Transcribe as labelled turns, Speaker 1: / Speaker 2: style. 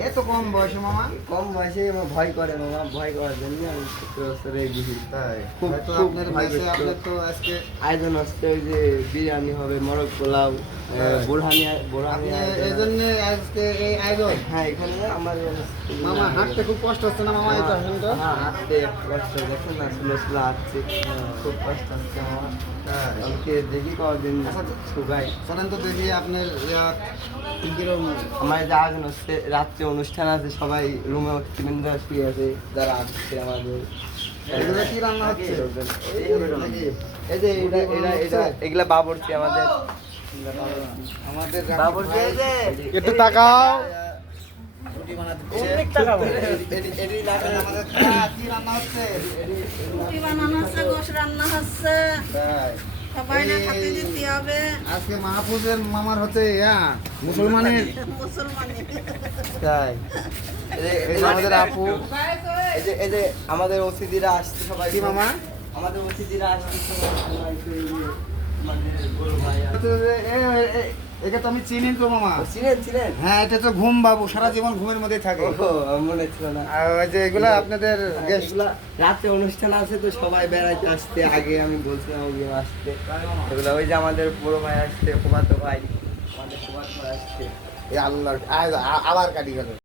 Speaker 1: এত কম বয়সে মামা।
Speaker 2: কম বয়সে আমার ভয় করে মামা ভয় করার জন্য আমি সতেরো বছরে
Speaker 1: তাই
Speaker 2: খুব-
Speaker 1: আপনার মেসে আপনার তো আজকে
Speaker 2: আয়োজন হচ্ছে ওই যে বিরিয়ানি হবে মোরগ পোলাও
Speaker 1: হ্যাঁ।
Speaker 2: বোরহানি বোরহানি
Speaker 1: এই জন্য আজকে এই আয়োজন?
Speaker 2: হ্যাঁ এখানে আমার
Speaker 1: মামা হাঁটতে খুব কষ্ট হচ্ছে না মামা এটা হাঁটতে
Speaker 2: হ্যাঁ হাঁটতে কষ্ট দেখুন না স্লো স্লো হাঁটছে খুব কষ্ট হচ্ছে আমার
Speaker 1: তাই।
Speaker 2: দেখি কদিন শুকাই
Speaker 1: চলেন তো দেখি আপনার
Speaker 2: আমার যে আয়োজন হচ্ছে রাত্রে অনুষ্ঠান আছে সবাই রুমে শুয়ে আছে যারা আসছে আমাদের।
Speaker 1: এগুলো কি রান্না হচ্ছে?
Speaker 2: এই যে এটা এটা এটা এগুলা বাবরচি আমাদের। বাবরচি
Speaker 1: একটু তাকাও। রান্না হচ্ছে?
Speaker 3: সবাই না খাতে দিতে হবে।
Speaker 1: আজকে মাহফুজের মামার হচ্ছে ইয়া মুসলমানের।
Speaker 3: মুসলমানি
Speaker 2: তাই। এই যে-
Speaker 1: আমাদের আপু।
Speaker 2: এই যে এই যে আমাদের অতিথিরা আসছে সবাই।
Speaker 1: কি মামা?
Speaker 2: আমাদের অতিথিরা আসছে সবাই। বড় ভাই আছে।
Speaker 1: হচ্ছে যে, এ- এ- এ- একে তো আমি চিনি তো মামা। হ্যাঁ এটা তো ঘুম বাবু সারা জীবন ঘুমের মধ্যে থাকে।
Speaker 2: মনে ছিল না।
Speaker 1: আর ওই যে এগুলা আপনাদের
Speaker 2: রাতে অনুষ্ঠান আছে তো সবাই বেড়াইতে আসতে। আগে আমি বলছিলাম ওই আসতে। এগুলা ওই যে আমাদের বড় ভাই আসছে ভাই। আমাদের ভাই আসছে।
Speaker 1: আল্লাহ আবার কাটি গেল।